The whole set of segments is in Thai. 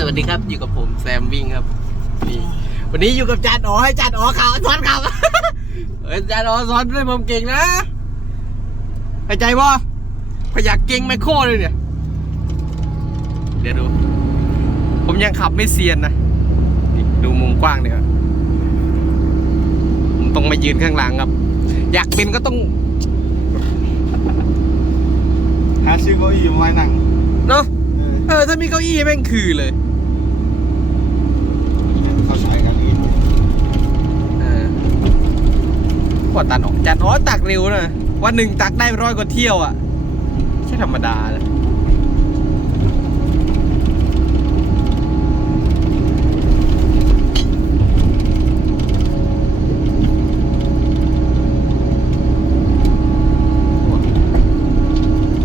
สวัสดีครับอยู่กับผมแซมวิ่งครับนี่วันนี้อยู่กับจานอ๋อให้จานอ๋อข่าวสอนข่าวเอ้ยจานอ๋อสอนด้วยผมเก่งนะหายใจบ่พอยากเก่งไมโครเลยเนี่ย เดี๋ยวดู ผมยังขับไม่เซียนนะนี่ดูมุมกว้างเนี่ยครับผมต้องมายืนข้างหลังครับ อยากเป็นก็ต้องหาซื้อเก้าอี้มาไว้นั่งเนาะเออเออถ้ามีเก้าอี้แม่งคือเลย เขาใช้กันอีก เออ ว่าตัดออกจัดอ๋อตักเร็วนะวันหนึ่งตักได้ร้อยกว่าเที่ยวอะไม่ใช่ธรรมดาเลย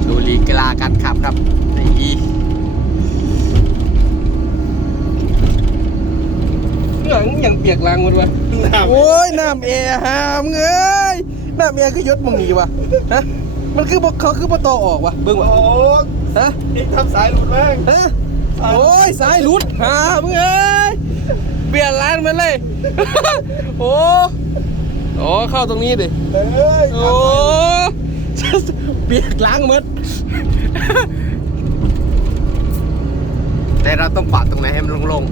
ดูลีกลาการขับครับนี่เหลือ งอย่างเปียกลางหมดวะโอ้ยน้ำแอร์หามเอ้ยน้ำแอร์ก็ยศมึงนี่วะฮะมันคือบ่เขาคือบ่ต่อออกวะเบิ่งวะโอ้ฮะนี่ทำสายหลุดแม่งฮะโอ้ยสายหลุดหามเอ้ยเปลี่ยนร้านมันเลยโอ้โอ้เข้าตรงนี้ดิเอ้ยโอ้เปียกล้างหมดแต่เราต้องปาดตรงไหนให้มันโล่ง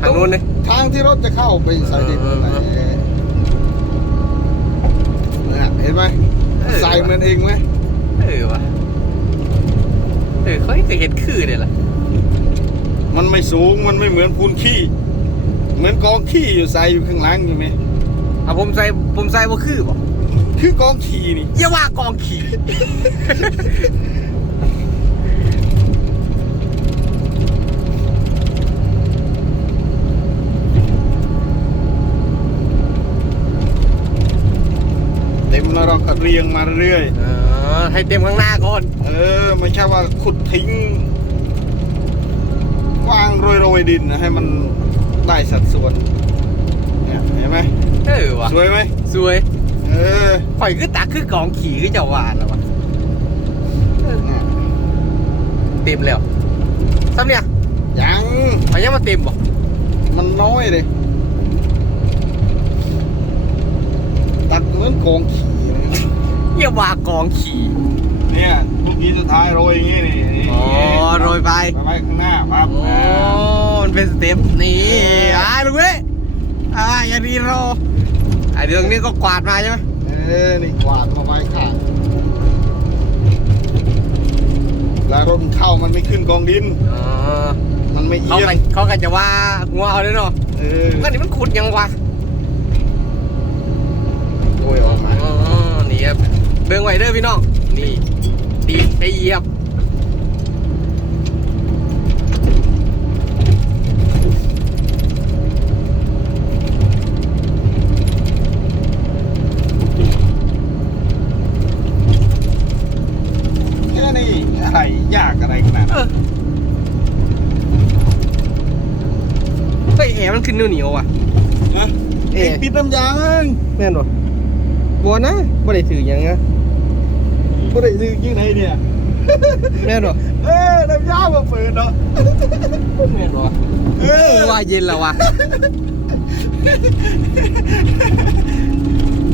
ทางนู้นนี่ ทางที่รถจะเข้าไปสายดินเอออะไรเนี่ยเห็นไหมเออใส่เหมือนเองไหมๆเออวะเออเขาเคยเห็นคือเนี่ยแหละมันไม่สูงมันไม่เหมือนพูนขี้ เหมือนกองขี้อยู่ใส่อยู่ข้างหล่างอยู่ไหมเอาผมใส่ผมใส่ว่าคือบอกคือกองขี้นี่อย่าว่ากองขี่ มแล้วเราก็เรียงมาเรื่อยเออให้เต็มข้างหน้าก่อน เออ ไม่ใช่ว่าขุดทิ้งกว้างโรยๆดินนะให้มันได้สัดส่วนเนี่ยเห็นไหมเออวะสวยไหมสวย เออข่อยคือตาคือกองขี่คือเจะวาดแล้ววะเนี่ยเต็มแล้วซ้ำเนี่ยยังข่อยยังมาเต็มบอกมันน้อยเลยตั ดเหมือนกองขี่เลยอย่าว่ากองขี่เนี่ยลูกนี้สุดท้ายโรยอย่างงี้นี่นี่อ๋อโรยไปไปไว้ข้างหน้าปั๊บโอ้มันเป็นสเต็ปนี่อ่าลูกเว้ยอ่าอย่ารีรอไอ้เรื่องนี้ก็กวาดมาใช่ไหมเออนี่กวาดมาไว้ข้างแล้วรถมันเข้ามันไม่ขึ้นกองดินอ๋อมันไม่เขาเอียงกันเขากันจะว่างัวเอาเลยเนาะเออก็นี่มันขุดยังวะ โอ้ยออกมา อ๋อ นี่ครับเบิ่งไว้เด้อพี่น้อง นี่ตีไปเหยียบแค่นี้อะไรยากอะไรขนาดเอนั้นอเฮ้ยแอร์มันขึ้นเหนียวๆว่ะฮะเอ๊ะเอกปิดน้ำยาง แม่นบ่ บัวนะบ่ได้ถือหยังนะไม่ได้ซื้อยิ่งไหนเนี่ย แม่นบ่เอ้ยน้ำยางมาเปิดเนาะแม่นบ่เอเอออว่าเย็นแล้วว่ะ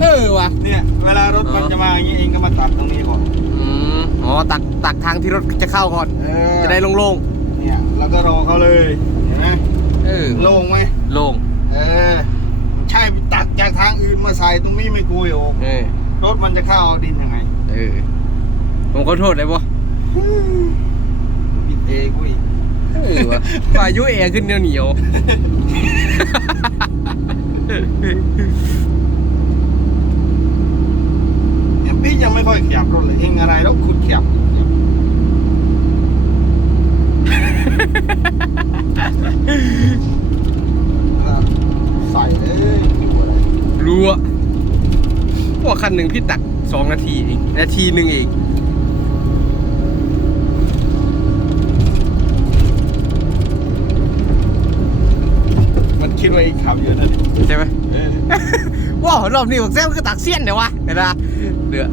เออว่ะเนี่ยเวลารถมันอ๋อจะมาอย่างนี้เองก็มาตัดตรงนี้ก่อนอืมอ๋อตักตักทางที่รถจะเข้าก่อน เออจะได้โล่งเนี่ยแล้วก็รอเขาเลยเห็นไหมๆเออโล่งไหมโล่งเออ ใช่ตัดจากทางอื่นมาใส่ตรงนี้ไม่กลัวโอเออรถมันจะเข้าเอาดินยังไงเออผมขอโทษเลยบ่ปิดเองกูอีกเออว่ะพายุแอร์ขึ้นเหนียวเหนียวเนี่ยพี่ยังไม่ค่อยขับรถเลยเองอะไรแล้วคุณขับ ใส่เลยดูอะไรรัวว่าคันหนึ่งพี่ตักสองนาทีเองนาทีหนึ่งเองมันคิดว่าเองขับเยอะนะดิใช่ไหมเออว้าวรอบนี้บอกแซมคือตักเสี้ยนเนี่ยวะเห็นปะเดือ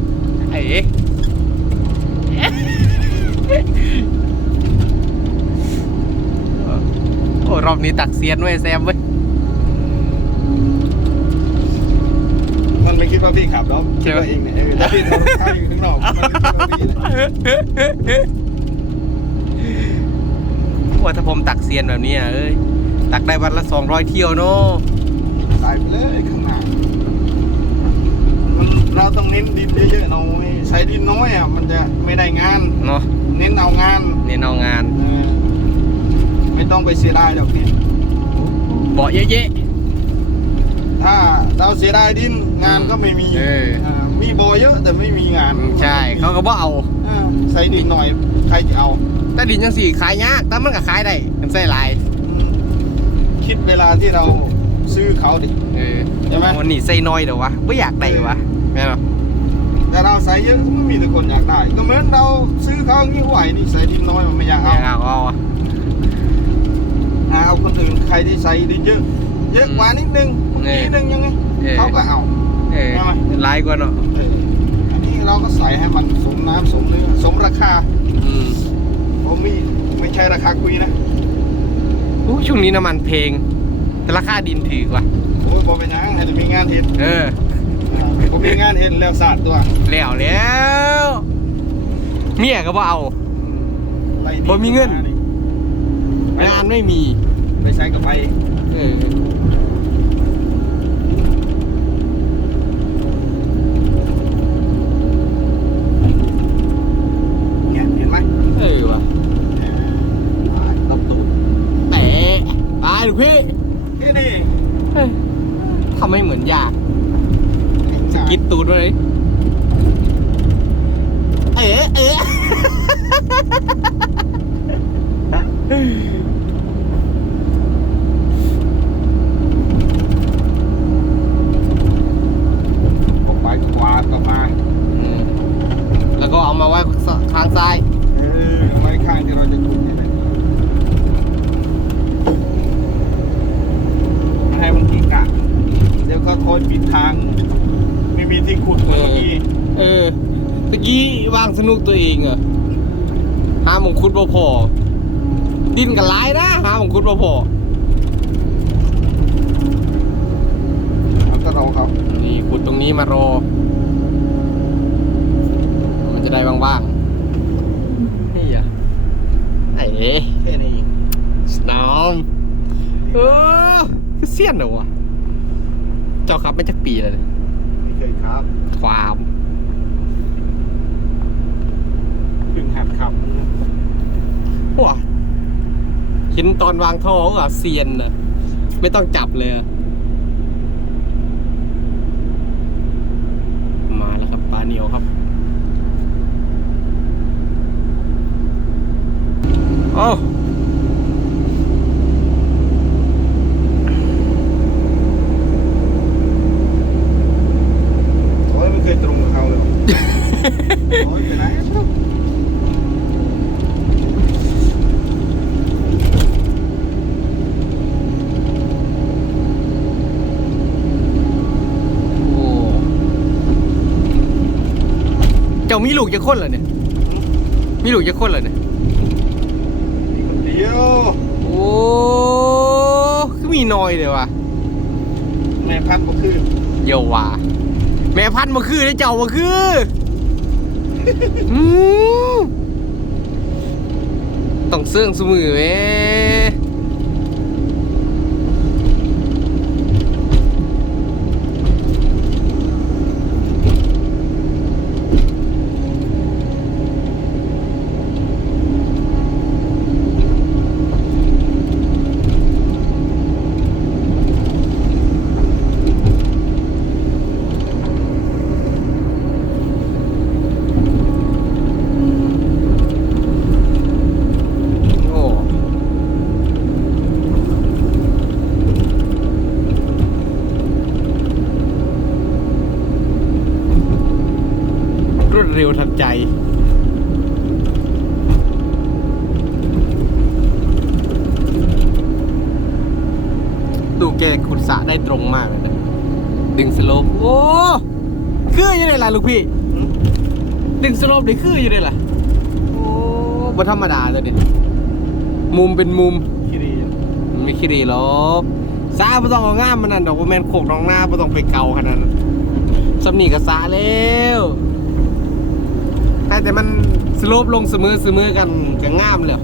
ไอ้รอบนี้ตักเซียนไว้ยแซมเว้ย ว่าพี่ขับหรอกใช่คิดไหมว่าเองเนี่ยเออถ้าพี่ทำข้างอยู่ข้างนอกมันไม่คิดว่าพี่เนี่ยว่าถ้าผมตักเซียนแบบนี้อะเอ้ยตักได้วันละสองร้อยเที่ยวเนาะใส่ไปเลยข้างหน้ามันเราต้องเน้นดินเยอะๆหน่อยใส่ดินน้อยอะมันจะไม่ได้งานเนาะเน้นเอางาน เน้นเอางานเออไม่ต้องไปเสียดายดอกนี่เบาะเยอะ ถ้าเราเสียดายดินงานก็ไม่มีเอออ่ามีโบเยอะแต่ไม่มีงานๆใช่เขาก็บ่เอา อ่าใส่ดินหน่อยใครจะเอาแต่ดินยังสี่ขายยากแต่มันก็ขายได้มันใส่หลายอืมคิดเวลาที่เราซื้อเขาดิ เออใช่ไหม วันนี้ใส่น้อยเดี๋ยววะไม่อยากได้วะแม่นบ่แต่เราใส่เยอะไม่มีแต่คนอยากได้ ก็เหมือนเราซื้อเขาอย่างนี้ไหวนี่ใส่ดินน้อยมันไม่อยากไม่เอาอยากเอาเอาอะหาเอาคนอื่นใครที่ใส่ดินเยอะ เยอะกว่านิดนึง นิดนึงยังไงเออ เขาก็เอาเออใช่ไหมหลายกว่าเนาะเอออันนี้เราก็ใส่ให้มันสมน้ำสมเนื้อสมราคาอืมผมมีไม่ใช่ราคาคุยนะอู้ช่วงนี้น้ำมันเพลง แต่ราคาดินถือกว่า โอ้ยบอกไปยังให้มีงานเห็นเออผมมีงานเห็นแล้วสาดตัวแล้วแล้วเมียก็บ่เอา ไรบ่มีเงินไปงานไม่มี ไปใช้กับไป เออ เนี่ยเห็นไหม เออว่ะ ตบตูด แต่ตาย ลูกพี่ที่นี่เฮ้ยทำให้เหมือนยากจ่ายกิดตูดมาเลยเอ๋เอ๋ออกไปกวาดกลับมา อืมแล้วก็เอามาไว้ข้างซ้าย เออเอาไว้ข้างที่เราจะขุดเนี่ยนะไม่ให้มันกีกะ เดี๋ยวเขาโทษปิดทาง ไม่มีที่ขุดเหมือนเมื่อกี้ เออตะกี้ วางสนุกตัวเองเหรอหาหมงคุดบ่พอดินกันหลายนะหาหมงคุดบ่พอเอาก็เราเขานี่ขุดตรงนี้มารอ มันจะได้บ้างๆ นี่อะไอ้แค่นี้เองสนองเออคือเสี้ยนเหรอวะเจ้าครับไม่จักปีเลยเนี่ยไม่เคยครับ ความ เพิ่งหัดขับว้าเห็นตอนวางท่อก็อะเซียนนะไม่ต้องจับเลยอะมาแล้วครับปลาเหนียวครับโอ้โอ้ยไม่เคยตรงกับเขาเลยโอ้ยไปไหน โอ้เจ้ามีลูกจะคนเหรอเนี่ย มีลูกจะคนเหรอเนี่ยมีคนเดียวโอ้คือมีน้อยเลยวะแม่พัดก็คือเยาว่าแม่พันธุ์มาคือได้เจ้ามาคืออืมต้องเสื่องสมือเว้ยโอ้รวด เร็วทันใจดูแกขุดสระได้ตรงมากเลยนะดึงสโลปโอ้คือยังไงล่ะลูกพี่ ดึงสโลปได้คืออยู่ได้ล่ะโอ้บ่ธรรมดาเลยเนี่ยมุมเป็นมุมคิรีอืไม่คิดดีหรอกสาไม่ต้องเอาง่ามมันนั่นดอกว่าแมนโคกน้องหน้าไม่ต้องไปเกาขนาดนั้นสำนีกับสาแล้ว แต่มันสโลปลงเสมอเสมอกันก็ง่ามเลย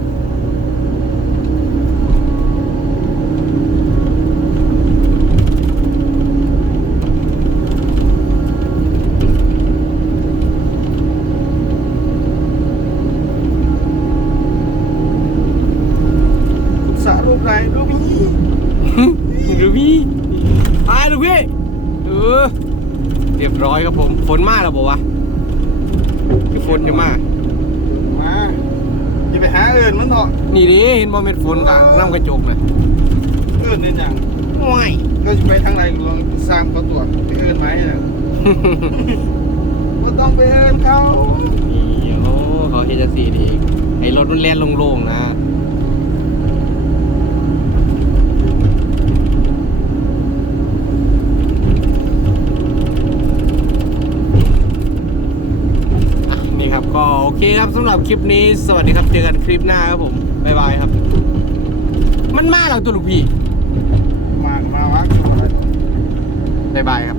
สารูปไรรูปนี้ดูพี่ไปดูพี่เออเรียบร้อยครับผม ฝนมากแล้วบอกวะ คือฝนจะมากมาอย่าไปหาเอิญมันเถอะนี่ดิเห็นบ่เป็นฝนกลางน้ำกระจกเลยเอิญนี่จังว้ายก็จะไปทางไหนลองสร้างเขาตัวไปเอิญไหมเนี่ยก็ต้องไปเอิญเขานี่โอ้เขาเฮดจังสีนี่เองไอ้รถมันแล่นโล่งๆนะอะ ก็โอเคครับสำหรับคลิปนี้สวัสดีครับเจอกันคลิปหน้าครับผมบ๊ายบายครับ มันมาแล้วตัวลูกพี่ มา มาวะบ๊ายบายครับ